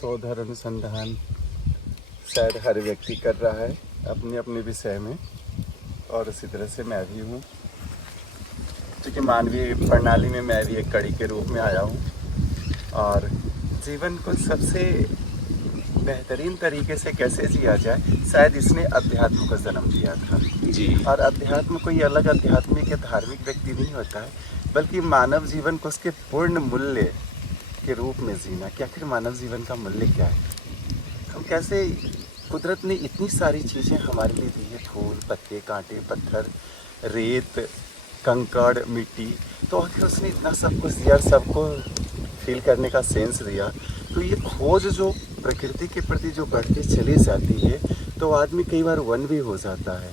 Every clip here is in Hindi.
शोध और अनुसंधान शायद हर व्यक्ति कर रहा है अपने अपने विषय में, और उसी तरह से मैं भी हूँ, क्योंकि मानवीय प्रणाली में मैं भी एक कड़ी के रूप में आया हूँ। और जीवन को सबसे बेहतरीन तरीके से कैसे जिया जाए, शायद इसने अध्यात्म को जन्म दिया था जी। और अध्यात्म कोई अलग आध्यात्मिक या धार्मिक व्यक्ति नहीं होता है, बल्कि मानव जीवन को उसके पूर्ण मूल्य के रूप में जीना कि आखिर मानव जीवन का मूल्य क्या है। हम कैसे, कुदरत ने इतनी सारी चीज़ें हमारे लिए दी है, फूल, पत्ते, कांटे, पत्थर, रेत, कंकड़, मिट्टी, तो आखिर उसने इतना सब कुछ दिया, सबको फील करने का सेंस दिया। तो ये खोज जो प्रकृति के प्रति जो बढ़ती चली जाती है, तो आदमी कई बार वन भी हो जाता है,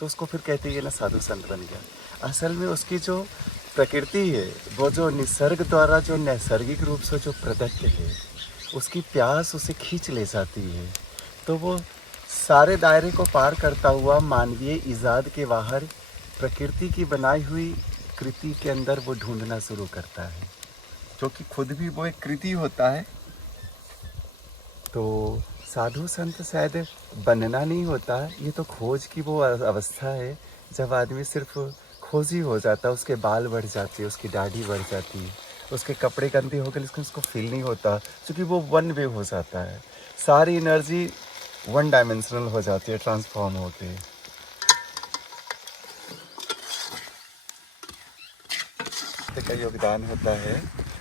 तो उसको फिर कहते हैं ना साधु संत बन गया। असल में उसकी जो प्रकृति है, वो जो निसर्ग द्वारा जो नैसर्गिक रूप से जो प्रदत्त है, उसकी प्यास उसे खींच ले जाती है, तो वो सारे दायरे को पार करता हुआ मानवीय इजाद के बाहर प्रकृति की बनाई हुई कृति के अंदर वो ढूंढना शुरू करता है, जो कि खुद भी वो एक कृति होता है। तो साधु संत शायद बनना नहीं होता, ये तो खोज की वो अवस्था है जब आदमी सिर्फ खोज ही हो जाता है, उसके बाल बढ़ जाते हैं, उसकी दाढ़ी बढ़ जाती है, उसके कपड़े गंदे हो गए लेकिन उसको फील नहीं होता, क्योंकि वो वन वे हो जाता है, सारी एनर्जी वन डायमेंशनल हो जाती है, ट्रांसफॉर्म होके। का योगदान होता है,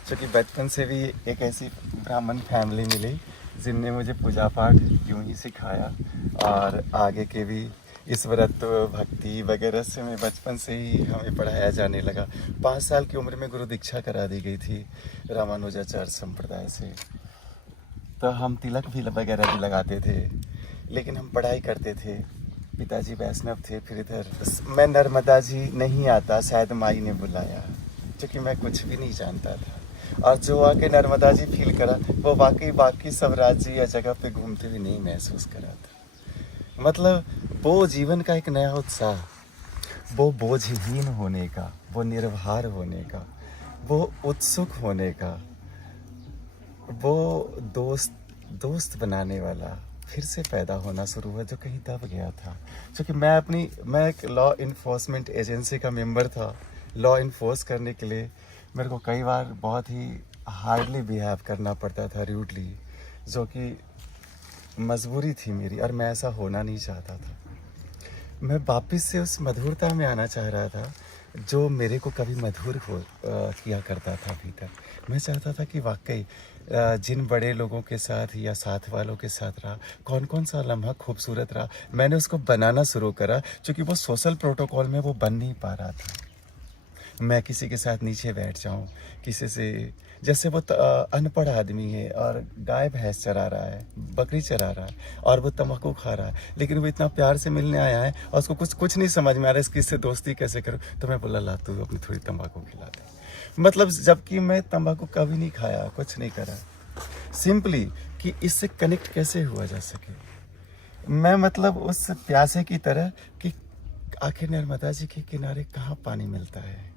क्योंकि बचपन से भी एक ऐसी ब्राह्मण फैमिली मिली जिनने मुझे पूजा पाठ यूं ही सिखाया, और आगे के भी इस व्रत भक्ति वगैरह से मैं बचपन से ही हमें पढ़ाया जाने लगा। 5 साल की उम्र में गुरु दीक्षा करा दी गई थी रामानुजाचार्य संप्रदाय से, तो हम तिलक भी वगैरह भी लगाते थे, लेकिन हम पढ़ाई करते थे। पिताजी वैष्णव थे, फिर इधर मैं नर्मदा जी नहीं आता, शायद माई ने बुलाया, क्योंकि मैं कुछ भी नहीं जानता था, और जो आके नर्मदा जी फील करा वो वाकई बाकी सब राज्य या जगह पे घूमते हुए नहीं महसूस करा था। मतलब वो जीवन का एक नया उत्साह, वो बोझहीन होने का, वो निर्भर होने का, वो उत्सुक होने का, वो दोस्त बनाने वाला फिर से पैदा होना शुरू हुआ, जो कहीं दब गया था। क्योंकि मैं एक लॉ इन्फोर्समेंट एजेंसी का मेंबर था। लॉ इन्फोर्स करने के लिए मेरे को कई बार बहुत ही हार्डली बिहेव करना पड़ता था, रूडली, जो कि मजबूरी थी मेरी, और मैं ऐसा होना नहीं चाहता था। मैं वापस से उस मधुरता में आना चाह रहा था जो मेरे को कभी मधुर किया करता था भीतर। मैं चाहता था कि वाकई जिन बड़े लोगों के साथ या साथ वालों के साथ रहा, कौन कौन सा लम्हा खूबसूरत रहा, मैंने उसको बनाना शुरू करा, क्योंकि वो सोशल प्रोटोकॉल में वो बन नहीं पा रहा था। मैं किसी के साथ नीचे बैठ जाऊं, किसी से, जैसे वो अनपढ़ आदमी है और गाय भैंस चरा रहा है, बकरी चरा रहा है, और वो तम्बाकू खा रहा है, लेकिन वो इतना प्यार से मिलने आया है और उसको कुछ नहीं समझ में आ रहा है इससे दोस्ती कैसे करूं, तो मैं बोला ला तू अपनी थोड़ी तम्बाकू खिला दे। मतलब जबकि मैं तम्बाकू कभी नहीं खाया, कुछ नहीं करा, सिंपली कि इससे कनेक्ट कैसे हुआ जा सके। मैं मतलब उस प्यासे की तरह कि आखिर नर्मदा जी के किनारे कहाँ पानी मिलता है।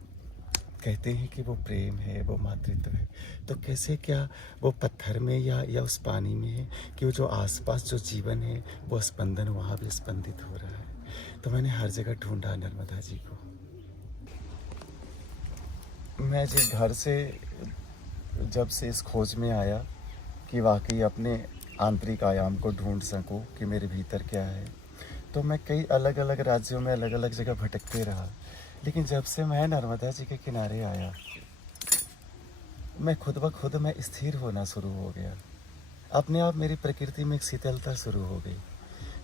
कहते हैं कि वो प्रेम है, वो मातृत्व है, तो कैसे क्या वो पत्थर में या उस पानी में है कि वो जो आसपास जो जीवन है वो स्पंदन वहाँ भी स्पंदित हो रहा है। तो मैंने हर जगह ढूंढा नर्मदा जी को। मैं जिस घर से जब से इस खोज में आया कि वाकई अपने आंतरिक आयाम को ढूंढ सकूं कि मेरे भीतर क्या है, तो मैं कई अलग अलग राज्यों में अलग अलग जगह भटकते रहा। लेकिन जब से मैं नर्मदा जी के किनारे आया, मैं खुद ब खुद मैं स्थिर होना शुरू हो गया। अपने आप मेरी प्रकृति में एक शीतलता शुरू हो गई।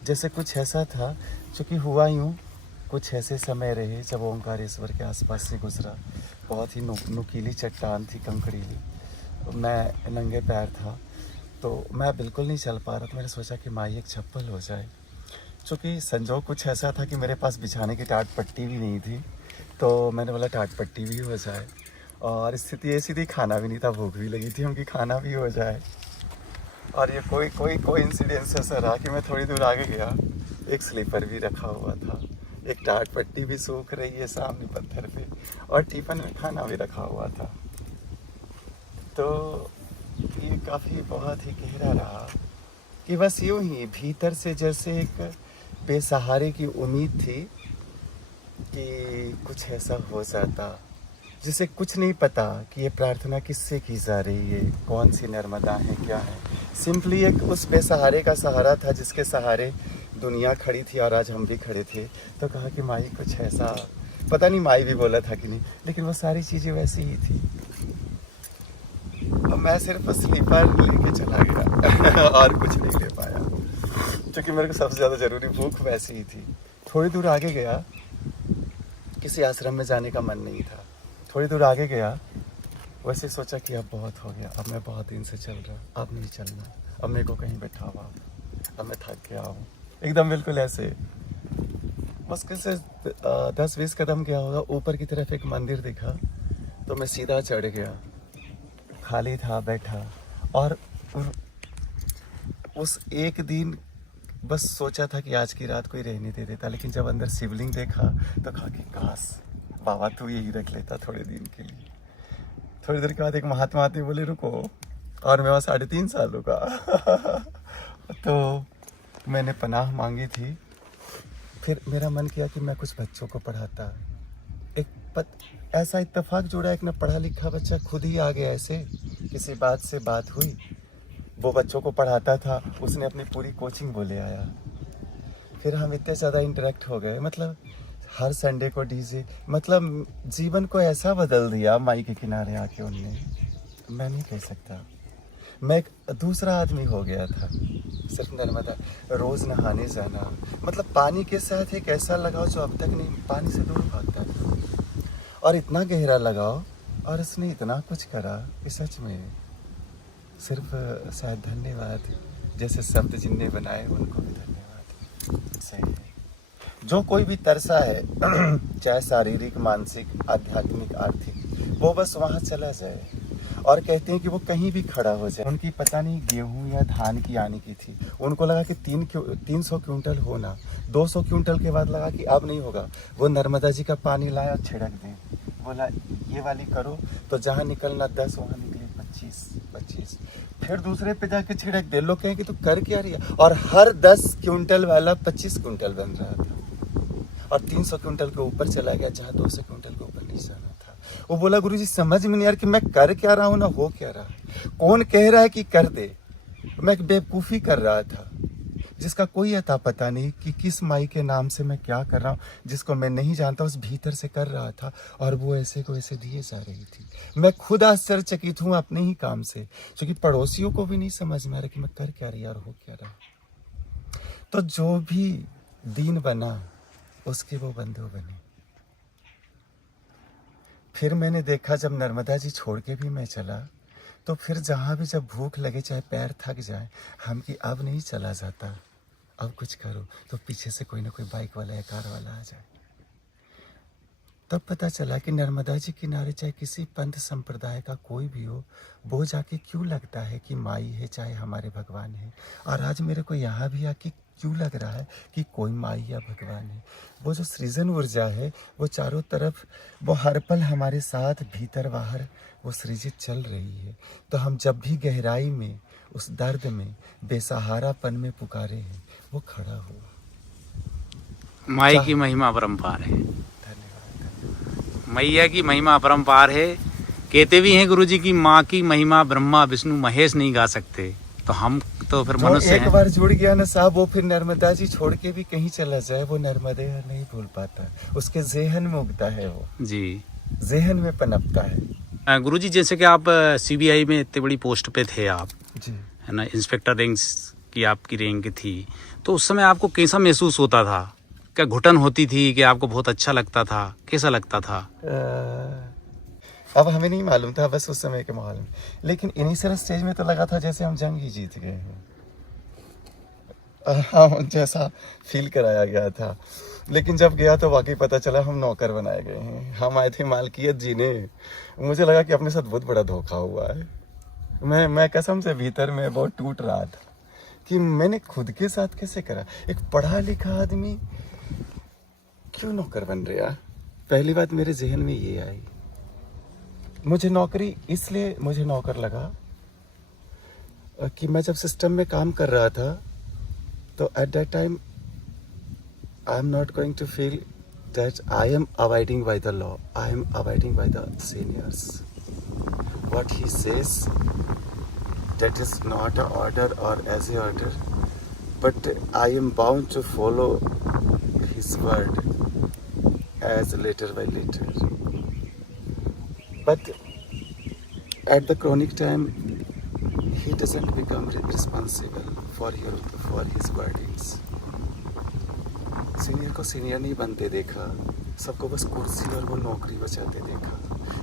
जैसे कुछ ऐसा था जो कि हुआ यूँ, कुछ ऐसे समय रहे जब ओंकारेश्वर के आसपास से गुजरा। बहुत ही नुकीली चट्टान थी, कंकड़ीली, मैं नंगे पैर था, तो मैं बिल्कुल नहीं चल पा रहा था। मैंने सोचा कि माई एक चप्पल हो जाए। चूँकि संजोग कुछ ऐसा था कि मेरे पास बिछाने की टाट पट्टी भी नहीं थी, तो मैंने बोला टाट पट्टी भी हो जाए। और स्थिति ऐसी थी, खाना भी नहीं था, भूख भी लगी थी, उनकी खाना भी हो जाए। और ये कोई इंसिडेंस ऐसा रहा कि मैं थोड़ी दूर आगे गया, एक स्लीपर भी रखा हुआ था, एक टाट पट्टी भी सूख रही है सामने पत्थर पे, और टिफिन में खाना भी रखा हुआ था। तो ये काफ़ी बहुत ही गहरा रहा कि बस यूं ही भीतर से जैसे एक बेसहारे की उम्मीद थी कि कुछ ऐसा हो जाता, जिसे कुछ नहीं पता कि ये प्रार्थना किससे की जा रही है, कौन सी नर्मदा है, क्या है। सिंपली एक उस बेसहारे का सहारा था जिसके सहारे दुनिया खड़ी थी और आज हम भी खड़े थे। तो कहा कि माई कुछ ऐसा, पता नहीं माई भी बोला था कि नहीं, लेकिन वो सारी चीज़ें वैसी ही थी। और मैं सिर्फ स्लीपर लेके चला गया और कुछ नहीं ले पाया, क्योंकि मेरे को सबसे ज़्यादा ज़रूरी भूख वैसी ही थी। थोड़ी दूर आगे गया, किसी आश्रम में जाने का मन नहीं था। थोड़ी दूर आगे गया, वैसे सोचा कि अब बहुत हो गया, अब मैं बहुत दिन से चल रहा, अब नहीं चलना, अब मेरे को कहीं बैठा हुआ, अब मैं थक गया हूँ एकदम, बिल्कुल ऐसे। मुश्किल से 10-20 कदम गया होगा, ऊपर की तरफ एक मंदिर दिखा, तो मैं सीधा चढ़ गया। खाली था, बैठा, और उस एक दिन बस सोचा था कि आज की रात कोई रहने दे देता, लेकिन जब अंदर शिवलिंग देखा तो कहा कि काश बाबा तू यही रख लेता थोड़े दिन के लिए। थोड़ी देर के बाद एक महात्मा आते बोले रुको, और मैं वहाँ 3.5 सालों का तो मैंने पनाह मांगी थी। फिर मेरा मन किया कि मैं कुछ बच्चों को पढ़ाता। ऐसा इत्तेफाक जुड़ा, एक ना पढ़ा लिखा बच्चा खुद ही आ गया, ऐसे किसी बात से बात हुई, वो बच्चों को पढ़ाता था, उसने अपनी पूरी कोचिंग बोले आया। फिर हम इतने ज़्यादा इंटरेक्ट हो गए, मतलब हर संडे को डीजे, मतलब जीवन को ऐसा बदल दिया माई के किनारे आके उनने, मैं नहीं कह सकता। मैं एक दूसरा आदमी हो गया था। सिर्फ नर्मदा, रोज़ नहाने जाना, मतलब पानी के साथ एक ऐसा लगाव जो अब तक नहीं, पानी से दूर भागता था, और इतना गहरा लगाव, और उसने इतना कुछ करा कि सच में सिर्फ शायद धन्यवाद जैसे शब्द जिनने बनाए उनको भी धन्यवाद। सही है, जो कोई भी तरसा है चाहे शारीरिक, मानसिक, आध्यात्मिक, आर्थिक, वो बस वहाँ चला जाए, और कहते हैं कि वो कहीं भी खड़ा हो जाए। उनकी पता नहीं गेहूं या धान की आने की थी, उनको लगा कि 300 क्विंटल होना, 200 क्विंटल के बाद लगा कि अब नहीं होगा। वो नर्मदा जी का पानी लाया और छिड़क दें, बोला ये वाली करो, तो जहाँ निकलना 10 वहाँ निकले 25। फिर दूसरे पे जाके छिड़क दे। लोग कहें कि तू कर क्या रही है, और हर 10 क्विंटल वाला 25 क्विंटल बन रहा था, और 300 क्विंटल के ऊपर चला गया जहाँ 200 क्विंटल के ऊपर नहीं जाना था। वो बोला गुरुजी समझ में नहीं यार कि मैं कर क्या रहा हूँ ना हो क्या रहा है, कौन कह रहा है कि कर दे। मैं एक बेवकूफ़ी कर रहा था जिसका कोई अता पता नहीं कि किस माई के नाम से मैं क्या कर रहा हूँ, जिसको मैं नहीं जानता, उस भीतर से कर रहा था, और वो ऐसे को ऐसे दिए जा रही थी। मैं खुद आश्चर्यचकित हूँ अपने ही काम से, क्योंकि पड़ोसियों को भी नहीं समझ में आ रहा कि मैं कर क्या रही और हो क्या रहा। तो जो भी दीन बना उसके वो बंधु बने। फिर मैंने देखा जब नर्मदा जी छोड़ के भी मैं चला, तो फिर जहाँ भी जब भूख लगे, चाहे पैर थक जाए, हम कि अब नहीं चला जाता, अब कुछ करो, तो पीछे से कोई ना कोई बाइक वाला या कार वाला आ जाए। तब पता चला कि नर्मदा जी किनारे चाहे किसी पंथ संप्रदाय का कोई भी हो, वो जाके क्यों लगता है कि माई है, चाहे हमारे भगवान है। और आज मेरे को यहाँ भी आके क्यों लग रहा है कि कोई माई या भगवान है। वो जो सृजन ऊर्जा है, वो चारों तरफ, वो हर पल हमारे साथ भीतर बाहर वो सृजित चल रही है। तो हम जब भी गहराई में, उस दर्द में, बेसहारापन में पुकारे हैं, वो खड़ा हुआ। माई की महिमा अपरंपार है, मैया की महिमा अपरंपार है। कहते भी हैं गुरुजी की माँ की महिमा ब्रह्मा विष्णु महेश नहीं गा सकते, तो हम तो फिर मनुष्य एक बार जुड़ गया ना साहब, वो फिर नर्मदा जी छोड़ के भी कहीं चला जाए, वो नर्मदे नहीं भूल पाता, उसके ज़हन में उगता है, वो जी ज़हन में पनपता है। गुरुजी जैसे कि आप CBI में इतनी बड़ी पोस्ट पे थे आप, जी, है ना, इंस्पेक्टर रैंक्स की आपकी रैंक थी, तो उस समय आपको कैसा महसूस होता था? क्या घुटन होती थी कि आपको बहुत अच्छा लगता था, कैसा लगता था? अब हमें नहीं मालूम था, बस उस समय के माहौल में। लेकिन इनिशियल स्टेज में तो लगा था जैसे हम जंग ही जीत गए हैं, हाँ, जैसा फील कराया गया था। लेकिन जब गया तो वाकई पता चला हम नौकर बनाए गए हैं, हम आए थे मालकियत जीने। मुझे लगा कि अपने साथ बहुत बड़ा धोखा हुआ है। मैं कसम से भीतर में बहुत टूट रहा था कि मैंने खुद के साथ कैसे करा। एक पढ़ा लिखा आदमी क्यों नौकर बन रहा? पहली बात मेरे जहन में ये आई। मुझे नौकरी इसलिए मुझे नौकर लगा कि मैं जब सिस्टम में काम कर रहा था तो at that time I am not going to feel that I am avoiding by the law, I am avoiding by the seniors. What he says that is not an order or as a order, but I am bound to follow his word as letter by letter. But at the chronic time, he doesn't become responsible for his wordings. Senior को सीनियर नहीं बनते देखा, सबको बस कुर्सी और वो नौकरी बचाते देखा.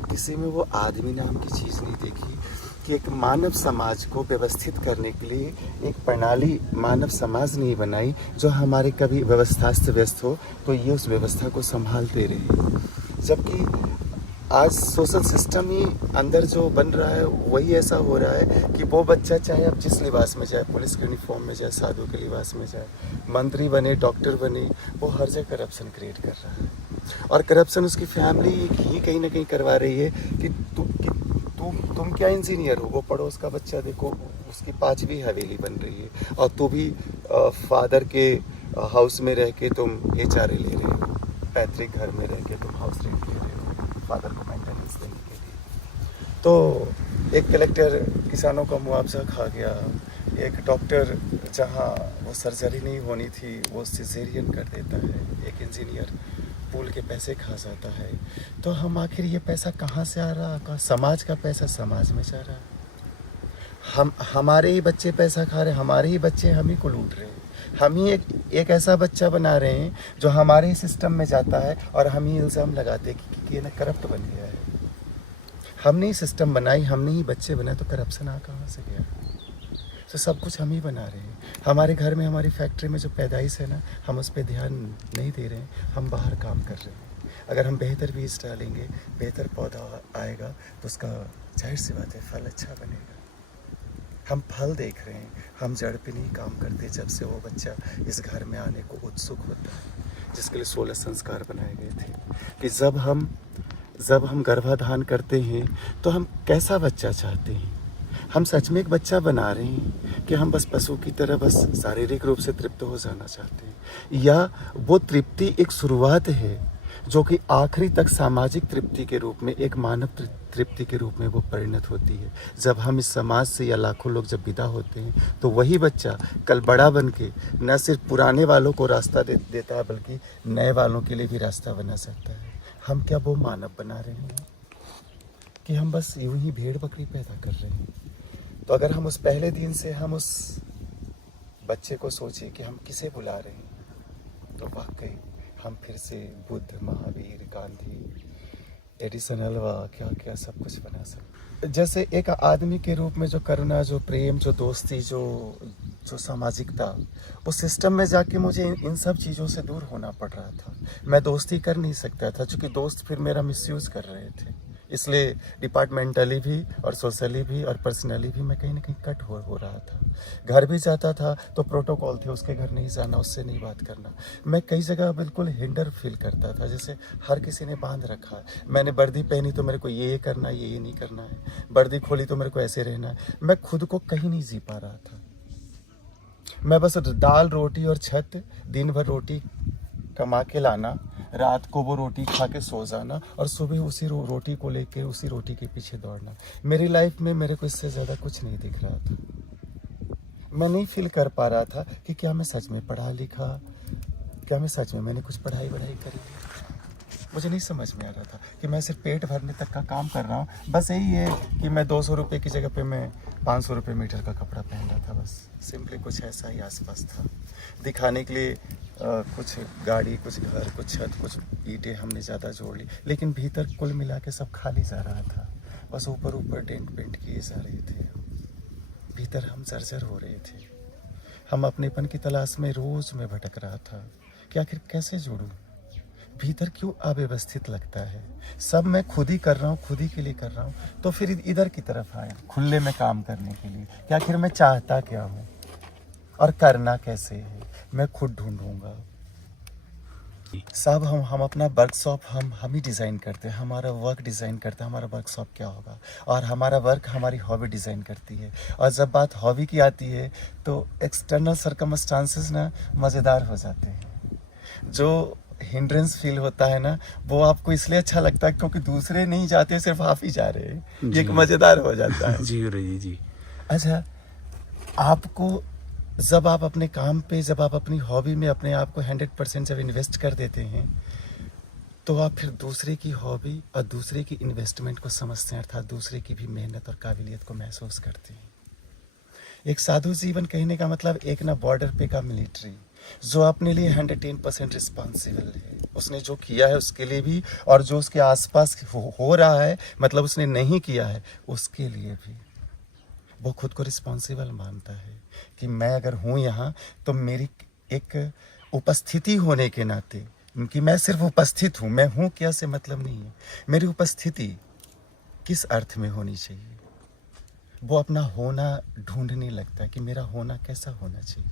किसी में वो आदमी नाम की चीज़ नहीं देखी कि एक मानव समाज को व्यवस्थित करने के लिए एक प्रणाली मानव समाज नहीं बनाई जो हमारे कभी व्यवस्था से व्यस्त हो तो ये उस व्यवस्था को संभालते रहे. जबकि आज सोशल सिस्टम ही अंदर जो बन रहा है वही ऐसा हो रहा है कि वो बच्चा चाहे अब जिस लिबास में जाए, पुलिस के यूनिफॉर्म में जाए, साधु के लिबास में जाए, मंत्री बने, डॉक्टर बने, वो हर जगह करप्शन क्रिएट कर रहा है. और करप्शन उसकी फैमिली ही कहीं ना कहीं करवा रही है कि तुम क्या इंजीनियर हो, वो पड़ोस का बच्चा देखो उसकी 5वीं हवेली बन रही है और तू भी फादर के हाउस में रह के तुम HRA ले रहे हो, पैतृक घर में रह के तुम हाउस रेंट ले रहे हो फादर को मेंटेनेंस देने के लिए. तो एक कलेक्टर किसानों का मुआवजा खा गया, एक डॉक्टर जहाँ वो सर्जरी नहीं होनी थी वो सिजेरियन कर देता है, एक इंजीनियर पूल के पैसे खा जाता है. तो हम आखिर ये पैसा कहाँ से आ रहा? समाज का पैसा समाज में जा रहा. हमारे ही बच्चे पैसा खा रहे हैं, हमारे ही बच्चे हम ही को लूट रहे हैं. हम ही एक ऐसा बच्चा बना रहे हैं जो हमारे ही सिस्टम में जाता है और हम ही इल्ज़ाम लगाते हैं कि ये ना करप्ट बन गया है. हमने ही सिस्टम बनाई, हमने ही बच्चे बनाए, तो करप्शन आ कहाँ से गया? तो सब कुछ हम ही बना रहे हैं. हमारे घर में, हमारी फैक्ट्री में जो पैदाइश है ना, हम उस पर ध्यान नहीं दे रहे हैं, हम बाहर काम कर रहे हैं. अगर हम बेहतर बीज डालेंगे, बेहतर पौधा आएगा तो उसका जाहिर सी बात है फल अच्छा बनेगा. हम फल देख रहे हैं, हम जड़ पे नहीं काम करते. जब से वो बच्चा इस घर में आने को उत्सुक होता है, जिसके लिए 16 संस्कार बनाए गए थे कि जब हम गर्भाधान करते हैं तो हम कैसा बच्चा चाहते हैं. हम सच में एक बच्चा बना रहे हैं कि हम बस पशु की तरह बस शारीरिक रूप से तृप्त हो जाना चाहते हैं, या वो तृप्ति एक शुरुआत है जो कि आखिरी तक सामाजिक तृप्ति के रूप में, एक मानव तृप्ति के रूप में वो परिणत होती है. जब हम इस समाज से या लाखों लोग जब विदा होते हैं तो वही बच्चा कल बड़ा बन के न सिर्फ पुराने वालों को रास्ता देता है बल्कि नए वालों के लिए भी रास्ता बना सकता है. हम क्या वो मानव बना रहे हैं कि हम बस यूं ही भेड़ बकरी पैदा कर रहे हैं? तो अगर हम उस पहले दिन से हम उस बच्चे को सोचे कि हम किसे बुला रहे हैं, तो वाकई हम फिर से बुद्ध, महावीर, गांधी, एडिसन हलवा, क्या क्या सब कुछ बना सकते. जैसे एक आदमी के रूप में जो करुणा, जो प्रेम, जो दोस्ती, जो सामाजिकता, उस सिस्टम में जाके मुझे इन सब चीज़ों से दूर होना पड़ रहा था. मैं दोस्ती कर नहीं सकता था क्योंकि दोस्त फिर मेरा मिसयूज कर रहे थे. इसलिए डिपार्टमेंटली भी और सोशली भी और पर्सनली भी मैं कहीं ना कहीं कट हो रहा था. घर भी जाता था तो प्रोटोकॉल थे, उसके घर नहीं जाना, उससे नहीं बात करना. मैं कई जगह बिल्कुल हिंडर फील करता था, जैसे हर किसी ने बांध रखा है. मैंने वर्दी पहनी तो मेरे को ये करना है, ये नहीं करना है. वर्दी खोली तो मेरे को ऐसे रहना है. मैं खुद को कहीं नहीं जी पा रहा था. मैं बस दाल, रोटी और छत, दिन भर रोटी कमा के लाना, रात को वो रोटी खा के सो जाना और सुबह उसी रोटी को लेके उसी रोटी के पीछे दौड़ना. मेरी लाइफ में मेरे को इससे ज़्यादा कुछ नहीं दिख रहा था. मैं नहीं फील कर पा रहा था कि क्या मैं सच में पढ़ा लिखा, क्या मैं सच में मैंने कुछ पढ़ाई करी. मुझे नहीं समझ में आ रहा था कि मैं सिर्फ पेट भरने तक का काम कर रहा हूँ. बस यही है कि मैं 200 रुपये की जगह पे मैं 500 रुपये मीटर का कपड़ा पहन रहा था. बस सिंपली कुछ ऐसा ही आसपास था. दिखाने के लिए कुछ गाड़ी, कुछ घर, कुछ छत, कुछ ईंटें हमने ज़्यादा जोड़ ली, लेकिन भीतर कुल मिला के सब खाली जा रहा था. बस ऊपर डेंट पेंट किए जा रहे थे. भीतर हम जर्जर हो रहे थे. हम अपनेपन की तलाश में रोज़ मैं भटक रहा था कि आखिर कैसे जोड़ूं. भीतर क्यों अव्यवस्थित लगता है. सब मैं खुद ही कर रहा हूँ, खुद ही के लिए कर रहा हूँ, तो फिर इधर की तरफ आया खुले में काम करने के लिए कि आखिर मैं चाहता क्या हूँ और करना कैसे है, मैं खुद ढूंढूंगा. सब हम अपना वर्कशॉप हम ही डिज़ाइन करते हैं, हमारा वर्क डिज़ाइन करते हैं, हमारा वर्कशॉप क्या होगा, और हमारा वर्क हमारी हॉबी डिज़ाइन करती है। और जब बात हॉबी की आती है तो एक्सटर्नल सर्कमस्टांसेस ना मज़ेदार हो जाते हैं। जो हिंड्रेंस फील होता है ना, वो आपको इसलिए अच्छा लगता है क्योंकि दूसरे नहीं जाते, सिर्फ आप ही जा रहे हैं, ये एक मज़ेदार हो जाता है। जी गुरु जी। अच्छा, आपको जब आप अपने काम पे, जब आप अपनी हॉबी में अपने आप को 100% जब इन्वेस्ट कर देते हैं, तो आप फिर दूसरे की हॉबी और दूसरे की इन्वेस्टमेंट को समझते हैं, अर्थात दूसरे की भी मेहनत और काबिलियत को महसूस करते हैं। एक साधु जीवन कहने का मतलब एक ना बॉर्डर पे का मिलिट्री, जो अपने लिए 110% रिस्पॉन्सिबल है, उसने जो किया है उसके लिए भी, और जो उसके आसपास हो रहा है, मतलब उसने नहीं किया है, उसके लिए भी। वो खुद को रिस्पॉन्सिबल मानता है कि मैं अगर हूँ यहाँ तो मेरी एक उपस्थिति होने के नाते, कि मैं सिर्फ उपस्थित हूँ, मैं हूँ क्या से मतलब नहीं है, मेरी उपस्थिति किस अर्थ में होनी चाहिए। वो अपना होना ढूंढने लगता है कि मेरा होना कैसा होना चाहिए,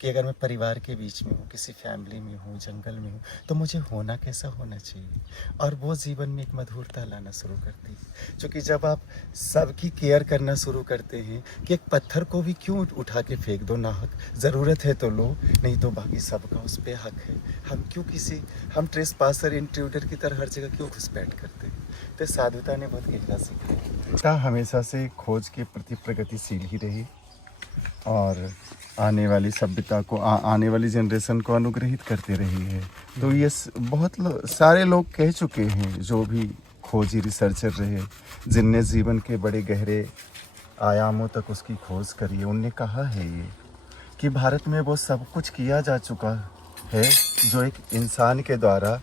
कि अगर मैं परिवार के बीच में हूँ, किसी फैमिली में हूँ, जंगल में हूँ, तो मुझे होना कैसा होना चाहिए। और वो जीवन में एक मधुरता लाना शुरू करती है, क्योंकि जब आप सबकी केयर करना शुरू करते हैं कि एक पत्थर को भी क्यों उठा के फेंक दो नाहक, ज़रूरत है तो लो, नहीं तो बाकी सबका उस पर हक है। हम ट्रेसपासर, इंट्रूडर की तरह हर जगह क्यों घुसपैठ करते हैं। तो साधुता ने बहुत गहरा सीखा। हमेशा से खोज के प्रति प्रगतिशील ही रही, और आने वाली सभ्यता को, आने वाली जनरेशन को अनुग्रहित करते रही है। तो ये बहुत सारे लोग कह चुके हैं, जो भी खोजी रिसर्चर रहे, जिनने जीवन के बड़े गहरे आयामों तक उसकी खोज करी है, उनने कहा है ये कि भारत में वो सब कुछ किया जा चुका है जो एक इंसान के द्वारा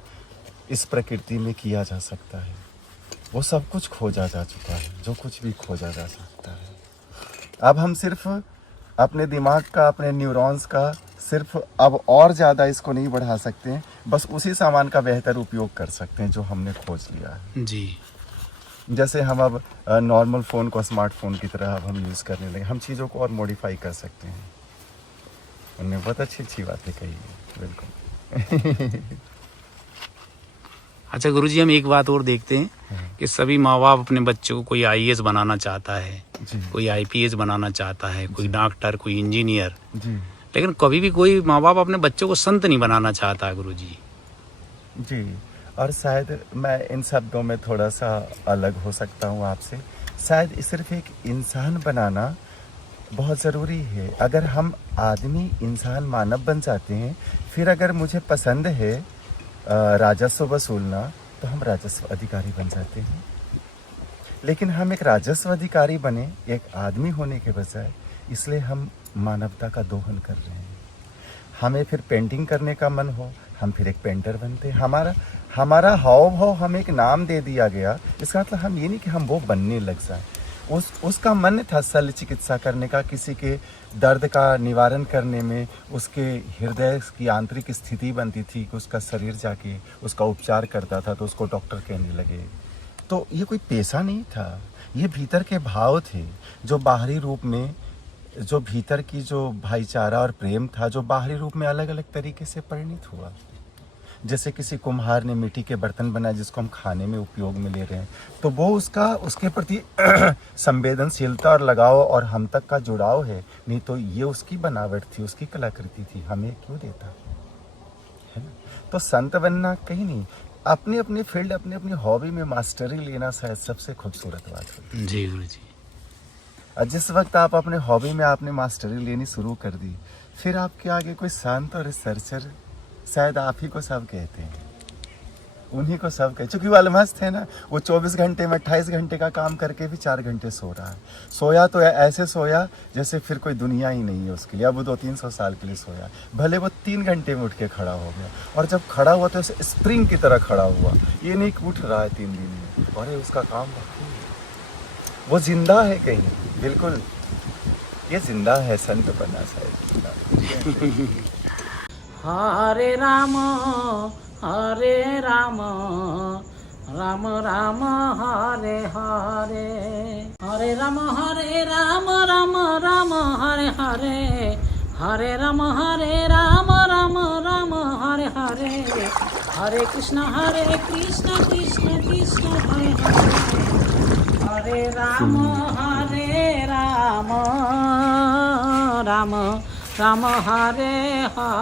इस प्रकृति में किया जा सकता है। वो सब कुछ खोजा जा चुका है, जो कुछ भी खोजा जा सकता है। अब हम सिर्फ अपने दिमाग का, अपने न्यूरॉन्स का सिर्फ अब और ज़्यादा इसको नहीं बढ़ा सकते हैं, बस उसी सामान का बेहतर उपयोग कर सकते हैं जो हमने खोज लिया है। जी। जैसे हम अब नॉर्मल फ़ोन को स्मार्टफोन की तरह अब हम यूज़ करने लगे, हम चीज़ों को और मॉडिफाई कर सकते हैं। उन्होंने बहुत अच्छी बातें कही है, बिल्कुल। अच्छा गुरुजी, हम एक बात और देखते हैं कि सभी माँ बाप अपने बच्चों को, कोई आईएएस बनाना चाहता है, कोई आईपीएस बनाना चाहता है, कोई डॉक्टर, कोई इंजीनियर, लेकिन कभी भी कोई माँ बाप अपने बच्चों को संत नहीं बनाना चाहता गुरुजी। जी, और शायद मैं इन शब्दों में थोड़ा सा अलग हो सकता हूँ आपसे। शायद सिर्फ एक इंसान बनाना बहुत ज़रूरी है। अगर हम आदमी, इंसान, मानव बन जाते हैं, फिर अगर मुझे पसंद है राजस्व वसूलना, तो हम राजस्व अधिकारी बन जाते हैं। लेकिन हम एक राजस्व अधिकारी बने एक आदमी होने के बजाय, इसलिए हम मानवता का दोहन कर रहे हैं। हमें फिर पेंटिंग करने का मन हो, हम फिर एक पेंटर बनते हैं। हमारा हाव भाव हमें एक नाम दे दिया गया, इसका मतलब हम ये नहीं कि हम वो बनने लग जाए। उसका मन था शल्य चिकित्सा करने का, किसी के दर्द का निवारण करने में उसके हृदय की आंतरिक स्थिति बनती थी कि उसका शरीर जाके उसका उपचार करता था, तो उसको डॉक्टर कहने लगे। तो ये कोई पेशा नहीं था, ये भीतर के भाव थे, जो बाहरी रूप में, जो भीतर की जो भाईचारा और प्रेम था, जो बाहरी रूप में अलग अलग तरीके से परिणित हुआ। जैसे किसी कुम्हार ने मिट्टी के बर्तन बनाए जिसको हम खाने में उपयोग में ले रहे हैं, तो वो उसके प्रति संवेदनशीलता और लगाव और हम तक का जुड़ाव है। नहीं तो ये उसकी बनावट थी, उसकी कलाकृति थी, हमें क्यों देता, है ना। तो संत बनना कहीं नहीं, अपने अपने फील्ड, अपने अपनी हॉबी में मास्टरी लेना शायद सबसे खूबसूरत बात होती है। जी गुरु जी। और जिस वक्त आप अपने हॉबी में आपने मास्टरी लेनी शुरू कर दी, फिर आपके आगे कोई संत और रिसर्चर, शायद आप ही को सब कहते हैं, उन्हीं को सब कहते, चूँकि वो अलमस्त है ना। वो 24 घंटे में 28 घंटे का काम करके भी 4 घंटे सो रहा है। सोया तो ऐसे सोया जैसे फिर कोई दुनिया ही नहीं है उसके लिए। अब वो 200-300 साल के लिए सोया, भले वो 3 घंटे में उठ के खड़ा हो गया, और जब खड़ा हुआ तो ऐसे स्प्रिंग की तरह खड़ा हुआ। ये नहीं कि उठ रहा है 3 दिन में, अरे उसका काम बाकी है, वो जिंदा है कहीं, बिल्कुल ये जिंदा है, संत बना शायद। हरे राम राम राम राम हरे हरे, हरे राम राम राम हरे हरे, हरे राम राम राम हरे हरे। हरे कृष्ण कृष्ण कृष्ण हरे हरे हरे राम राम राम हरे हरे